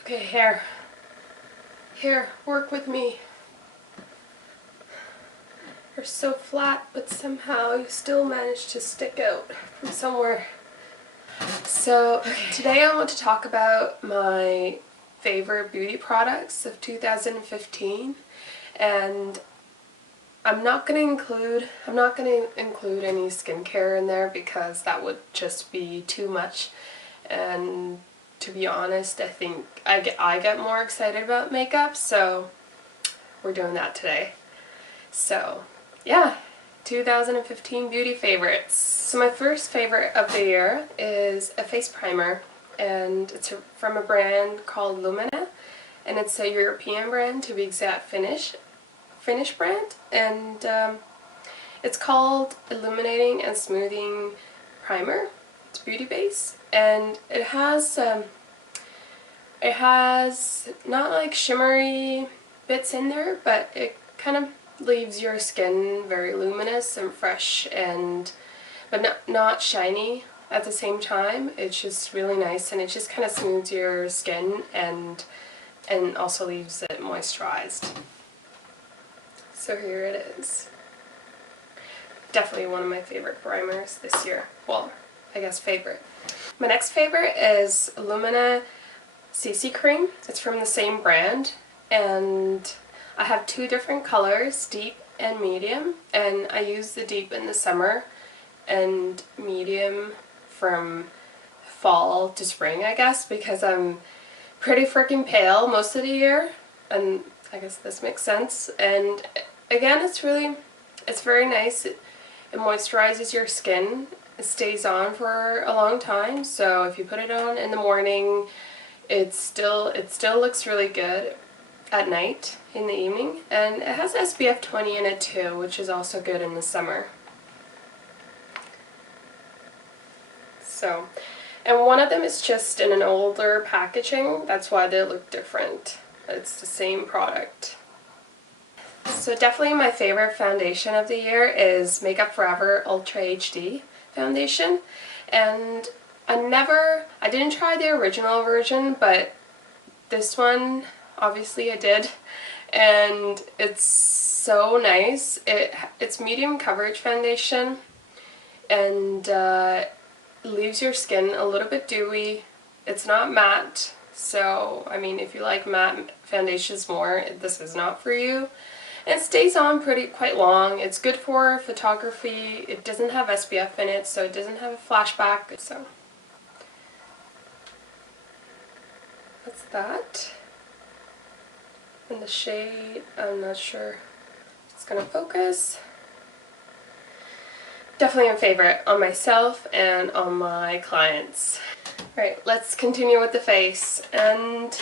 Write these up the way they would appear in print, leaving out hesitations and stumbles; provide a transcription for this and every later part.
Okay, hair. Hair, work with me. You're so flat, but somehow you still manage to stick out from somewhere. So today I want to talk about my favorite beauty products of 2015, and I'm not going to include any skincare in there because that would just be too much. And to be honest, I think I get more excited about makeup, so we're doing that today. So yeah, 2015 beauty favorites. So my first favorite of the year is a face primer, and it's from a brand called Lumene, and it's a European brand, to be exact, Finnish brand, and it's called Illuminating and Smoothing Primer. It's beauty base, and it has not like shimmery bits in there, but it kind of leaves your skin very luminous and fresh, but not shiny at the same time. It's just really nice, and it just kind of smooths your skin and also leaves it moisturized. So here it is. Definitely one of my favorite primers this year. Well, I guess favorite. My next favorite is Lumene CC cream. It's from the same brand, and I have two different colors, deep and medium, and I use the deep in the summer and medium from fall to spring, I guess, because I'm pretty freaking pale most of the year, and I guess this makes sense. And again, it's very nice. It moisturizes your skin. It stays on for a long time, so if you put it on in the morning, it still looks really good at night, in the evening, and it has SPF 20 in it too, which is also good in the summer. So, and one of them is just in an older packaging, that's why they look different. It's the same product. So definitely my favorite foundation of the year is Makeup Forever Ultra HD foundation, and I didn't try the original version, but this one obviously I did, and it's so nice. It's medium coverage foundation, and leaves your skin a little bit dewy. It's not matte, so I mean, if you like matte foundations more, this is not for you. And it stays on quite long. It's good for photography. It doesn't have SPF in it, so it doesn't have a flashback. So that's that. And the shade, I'm not sure if it's gonna focus. Definitely a favorite on myself and on my clients. Right, let's continue with the face. And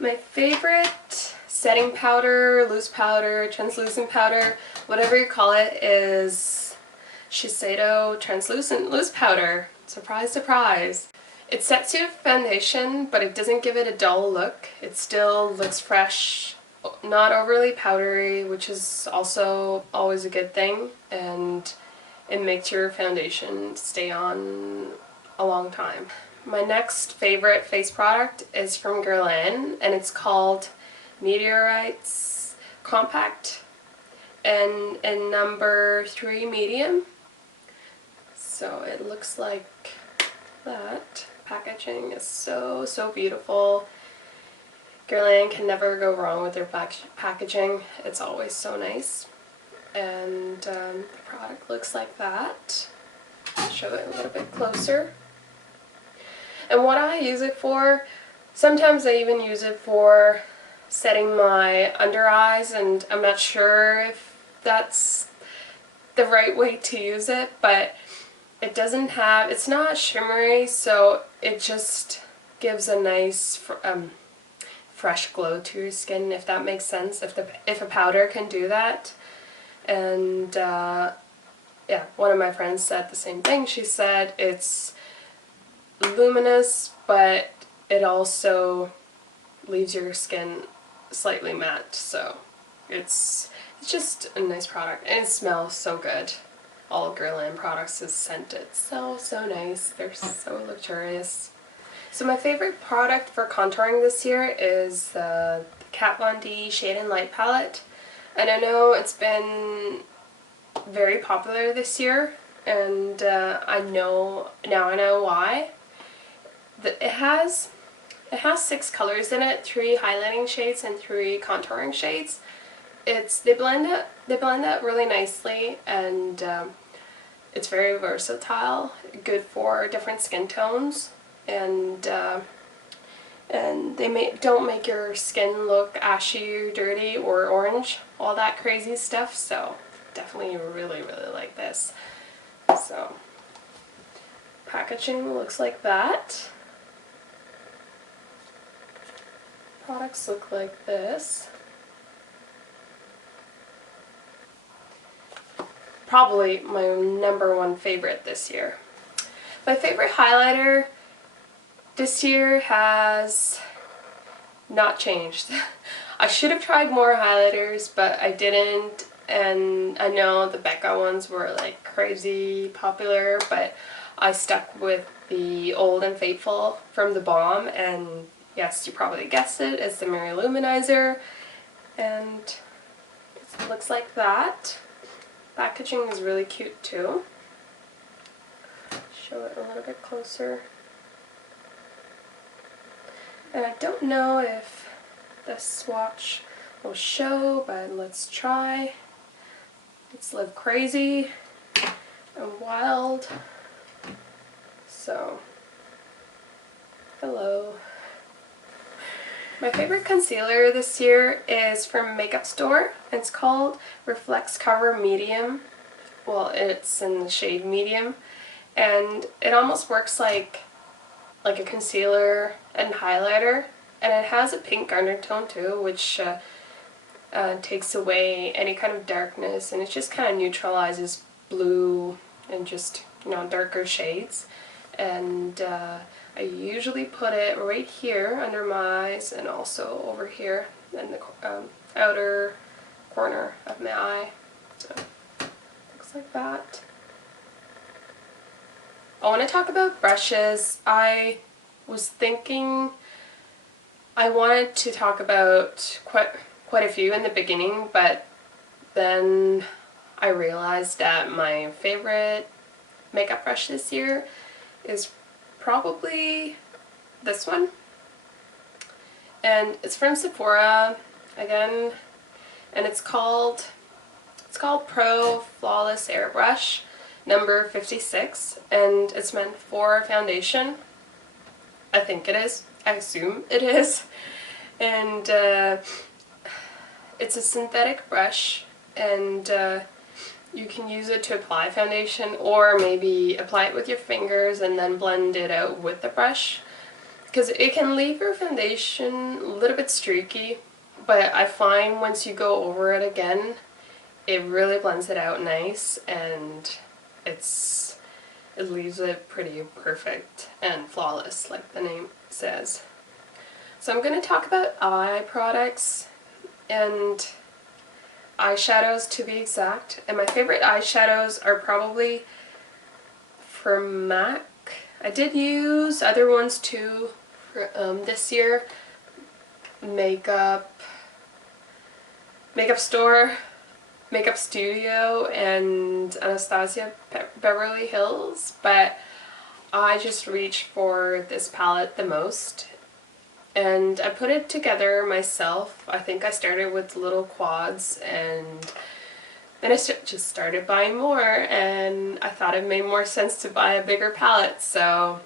my favorite setting powder, loose powder, translucent powder, whatever you call it, is Shiseido translucent loose powder. Surprise, surprise. It sets your foundation, but it doesn't give it a dull look. It still looks fresh, not overly powdery, which is also always a good thing, and it makes your foundation stay on a long time. My next favorite face product is from Guerlain, and it's called Meteorites Compact, and in number 3 medium. So it looks like that. Packaging is so beautiful. Guerlain can never go wrong with their packaging. It's always so nice. And the product looks like that. I'll show it a little bit closer. And what I use it for, sometimes I even use it for setting my under eyes, and I'm not sure if that's the right way to use it, but it's not shimmery, so it just gives a nice fresh glow to your skin, if that makes sense, if a powder can do that. And yeah, one of my friends said the same thing. She said it's luminous, but it also leaves your skin slightly matte, so it's just a nice product, and it smells so good. all of Guerlain products is scented. So nice. They're so luxurious. So my favorite product for contouring this year is the Kat Von D Shade and Light palette. And I know it's been very popular this year, and I know why. It has 6 colors in it, 3 highlighting shades and 3 contouring shades. They blend out really nicely, and it's very versatile, good for different skin tones, and they don't make your skin look ashy, dirty, or orange, all that crazy stuff. So definitely really like this. So packaging looks like that. Products look like this. Probably my #1 favorite this year. My favorite highlighter this year has not changed. I should have tried more highlighters, but I didn't, and I know the Becca ones were like crazy popular, but I stuck with the Old and Faithful from the Balm, and yes, you probably guessed it, it's the Mirror Loumanizer, and it looks like that. Packaging is really cute too. Show it a little bit closer. And I don't know if the swatch will show, but let's try. Let's live crazy and wild. So, hello. My favorite concealer this year is from Makeup Store. It's called Reflex Cover Medium. Well, it's in the shade medium, and it almost works like a concealer and highlighter, and it has a pink undertone too, which takes away any kind of darkness, and it just kind of neutralizes blue and just, you know, darker shades. And I usually put it right here under my eyes, and also over here in the outer corner of my eye. So looks like that. I want to talk about brushes. I was thinking I wanted to talk about quite a few in the beginning, but then I realized that my favorite makeup brush this year is probably this one, and it's from Sephora again, and it's called Pro Flawless Airbrush number 56, and it's meant for foundation. I think it is. I assume it is. And it's a synthetic brush, and you can use it to apply foundation, or maybe apply it with your fingers and then blend it out with the brush, because it can leave your foundation a little bit streaky, but I find once you go over it again, it really blends it out nice, and it leaves it pretty perfect and flawless, like the name says. So I'm going to talk about eye products and eyeshadows, to be exact. And my favorite eyeshadows are probably from MAC. I did use other ones too for, this year. Makeup Store, Makeup Studio, and Anastasia Beverly Hills, but I just reached for this palette the most, and I put it together myself. I think I started with little quads, and then I just started buying more, and I thought it made more sense to buy a bigger palette, so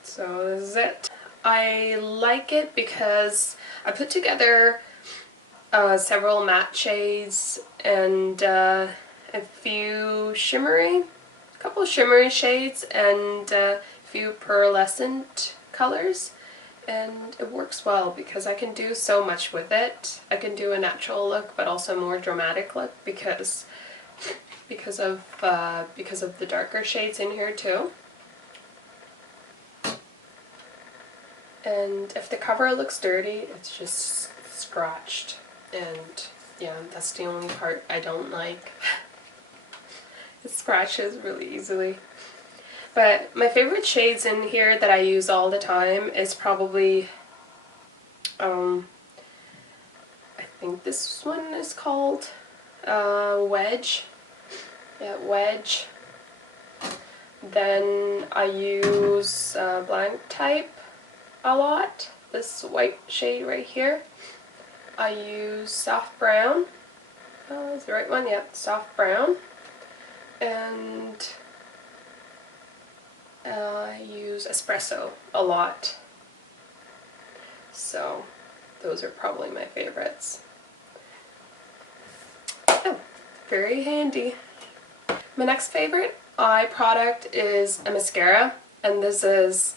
this is it. I like it because I put together several matte shades and a couple shimmery shades, and a few pearlescent colors, and it works well because I can do so much with it. I can do a natural look, but also a more dramatic look because of the darker shades in here too. And if the cover looks dirty, it's just scratched. And yeah, that's the only part I don't like. It scratches really easily. But my favorite shades in here that I use all the time is probably, I think this one is called Wedge. Yeah, Wedge. Then I use Blanc type a lot. This white shade right here. I use soft brown. Is the right one? Yeah, soft brown. And I use Espresso a lot. So those are probably my favorites. Oh, very handy. My next favorite eye product is a mascara, and this is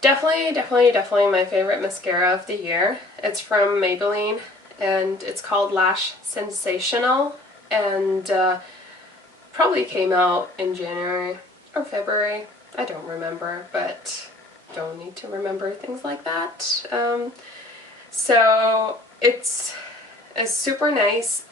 definitely my favorite mascara of the year. It's from Maybelline, and it's called Lash Sensational, and probably came out in January or February. I don't remember, but don't need to remember things like that. So it's super nice.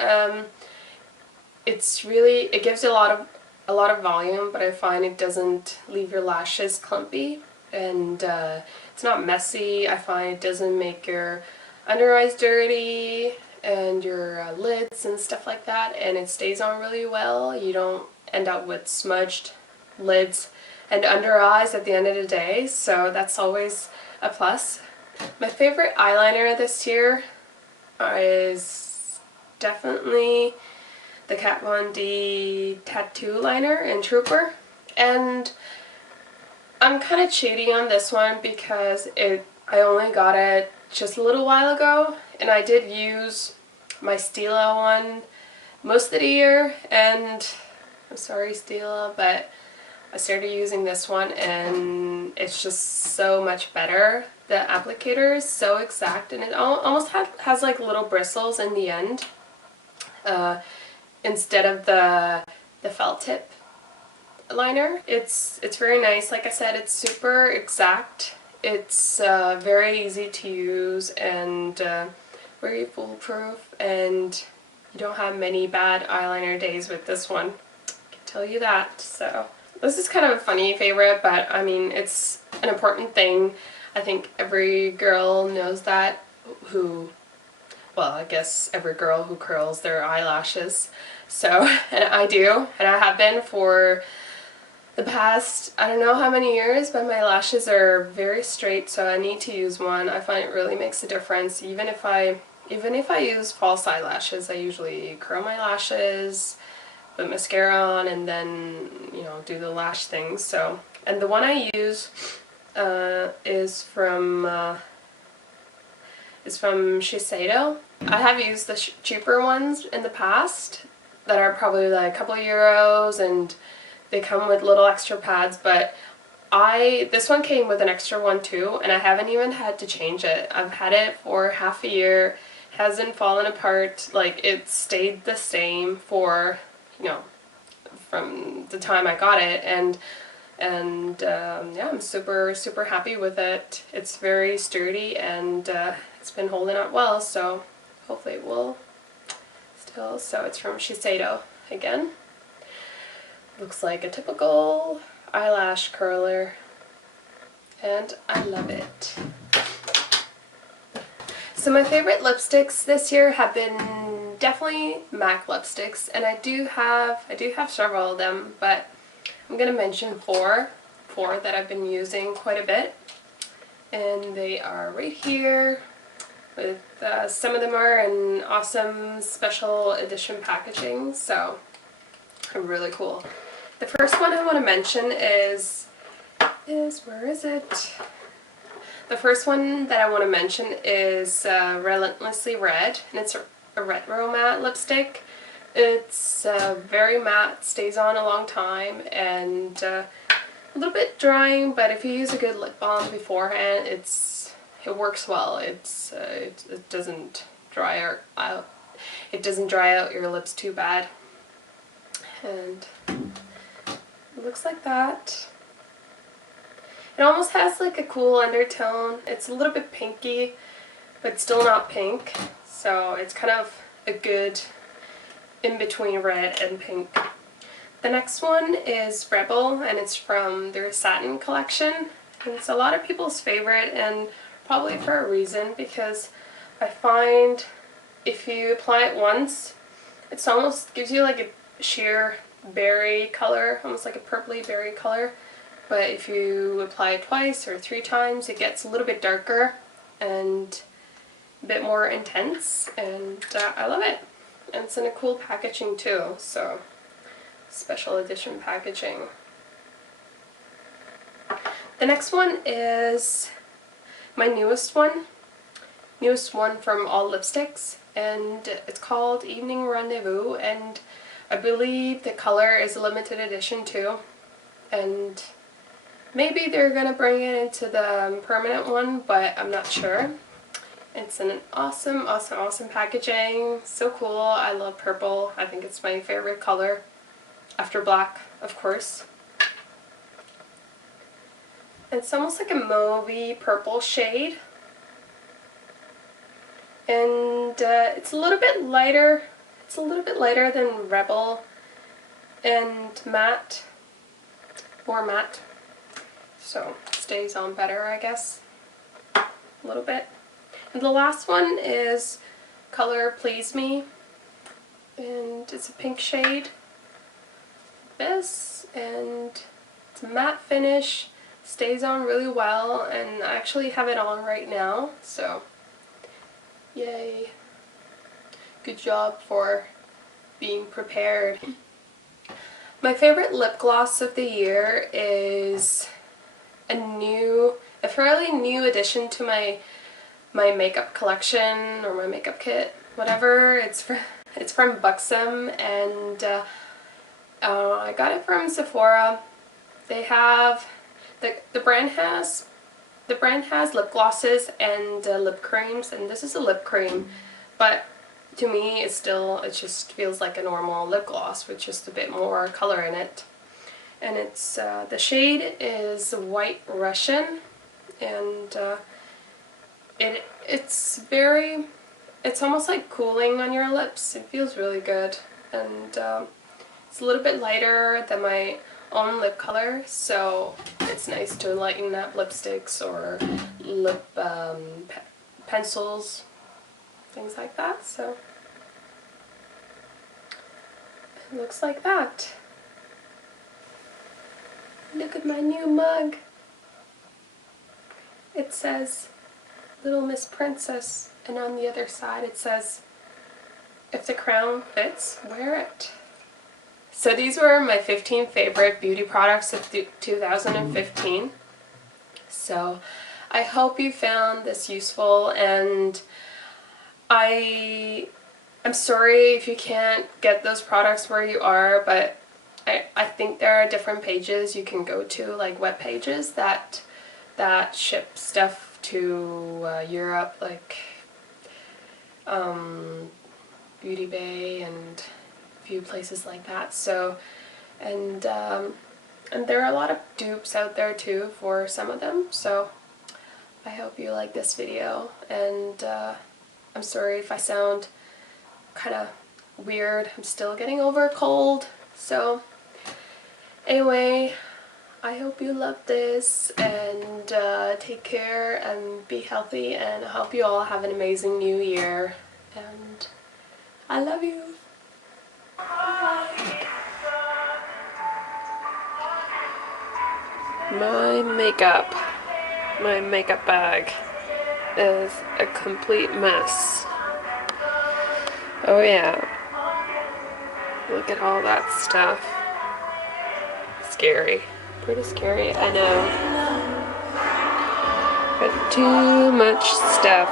It gives you a lot of volume, but I find it doesn't leave your lashes clumpy, and it's not messy. I find it doesn't make your under eyes dirty and your lids and stuff like that, and it stays on really well. You don't end up with smudged lids and under eyes at the end of the day, so that's always a plus. My favorite eyeliner this year is definitely the Kat Von D Tattoo Liner in Trooper, and I'm kind of cheating on this one because I only got it just a little while ago, and I did use my Stila one most of the year, and I'm sorry Stila, but I started using this one and it's just so much better. The applicator is so exact, and it almost has like little bristles in the end instead of the felt tip liner. It's very nice. Like I said, it's super exact. It's very easy to use and very foolproof, and you don't have many bad eyeliner days with this one. I can tell you that. So this is kind of a funny favorite, but I mean, it's an important thing. I think every girl knows that well, I guess every girl who curls their eyelashes. So, and I do, and I have been for the past, I don't know how many years, but my lashes are very straight, so I need to use one. I find it really makes a difference. Even if I use false eyelashes, I usually curl my lashes, put mascara on, and then, you know, do the lash thing. So, and the one I use is from Shiseido. I have used the cheaper ones in the past that are probably like a couple of euros, and they come with little extra pads, but this one came with an extra one too, and I haven't even had to change it. I've had it for half a year, hasn't fallen apart, like it stayed the same for, you know, from the time I got it, and yeah, I'm super happy with it. It's very sturdy, and it's been holding up well, so hopefully it will still. So it's from Shiseido again. Looks like a typical eyelash curler, and I love it. So my favorite lipsticks this year have been definitely MAC lipsticks, and I do have several of them, but I'm gonna mention four that I've been using quite a bit, and they are right here. With some of them are in awesome special edition packaging, so really cool. The first one I want to mention is where is it? The first one that I want to mention is Relentlessly Red, and it's a retro matte lipstick. It's very matte, stays on a long time, and a little bit drying, but if you use a good lip balm beforehand, it works well. It doesn't dry out. It doesn't dry out your lips too bad, and it looks like that. It almost has like a cool undertone. It's a little bit pinky, but still not pink. So it's kind of a good in between red and pink. The next one is Rebel, and it's from their Satin collection. And it's a lot of people's favorite, and probably for a reason, because I find if you apply it once, it almost gives you like a sheer berry color, almost like a purpley berry color. But if you apply it twice or 3 times, it gets a little bit darker and a bit more intense, and I love it. And it's in a cool packaging too, so special edition packaging. The next one is my newest one from All Lipsticks, and it's called Evening Rendezvous, and I believe the color is a limited edition too, and maybe they're gonna bring it into the permanent one, but I'm not sure. It's in an awesome packaging, so cool. I love purple. I think it's my favorite color after black, of course. It's almost like a mauvey purple shade, and it's a little bit lighter. It's a little bit lighter than Rebel, and matte, more matte, so it stays on better, I guess, a little bit. And the last one is color Please Me, and it's a pink shade, this, and it's a matte finish, stays on really well, and I actually have it on right now, so yay. Good job for being prepared. My favorite lip gloss of the year is a fairly new addition to my makeup collection, or my makeup kit, whatever. It's from Buxom, and I got it from Sephora. They have the brand has lip glosses and lip creams, and this is a lip cream, but to me it just feels like a normal lip gloss with just a bit more color in it. And it's the shade is White Russian, and it's almost like cooling on your lips. It feels really good, and it's a little bit lighter than my own lip color, so it's nice to lighten up lipsticks or lip pencils, things like that. So it looks like that. Look at my new mug. It says Little Miss Princess, and on the other side it says, if the crown fits, wear it. So these were my 15 favorite beauty products of 2015. So I hope you found this useful, and I'm sorry if you can't get those products where you are, but I think there are different pages you can go to, like web pages that ship stuff to Europe, like Beauty Bay and a few places like that. So, and there are a lot of dupes out there too for some of them. So I hope you like this video, and I'm sorry if I sound kind of weird. I'm still getting over a cold. So anyway, I hope you love this, and take care and be healthy, and I hope you all have an amazing new year, and I love you. Bye. My makeup bag is a complete mess. Oh yeah. Look at all that stuff. Scary. Pretty scary, I know. But too much stuff.